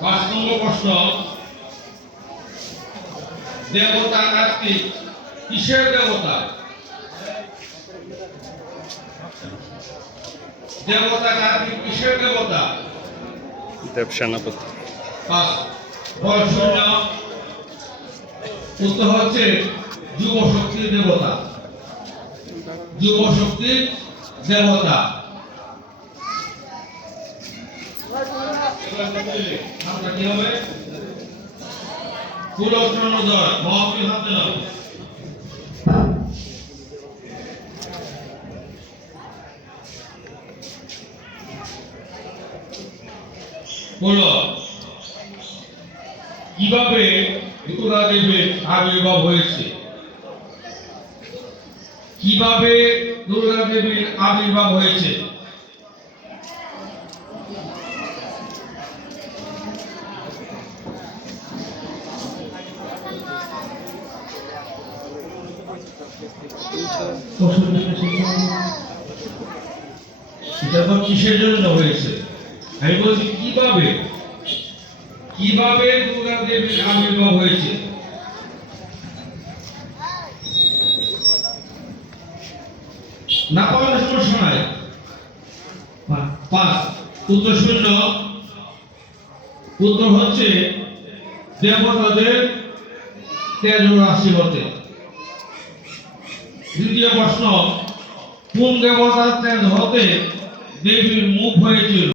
পাঁচ নম্বর প্রশ্ন দেবতা কার্তিক কিসের দেবতা? দেবতা কার্তিক কিসের দেবতা? দেব সেনাপতি। শূন্য উত্তর হচ্ছে যুব শক্তির দেবতা। যুব শক্তির দেবতা। নামটা কি হবে দেবীর আবির্ভাব হয়েছে কীভাবে দুর্গা দেবীর আবির্ভাব হয়েছে। কিসের জন্য হয়েছে আমি বলছি কীভাবে কীভাবে দুর্গা দেবীর আবির্ভাব হয়েছে না পারলে সমস্যা নাই পাঁচ উত্তর শূন্য। উত্তর হচ্ছে দেবতাদের তেজ রাশি হতে দ্বিতীয় প্রশ্ন কোন দেবতার হতে দেবীর মুখ হয়েছিল?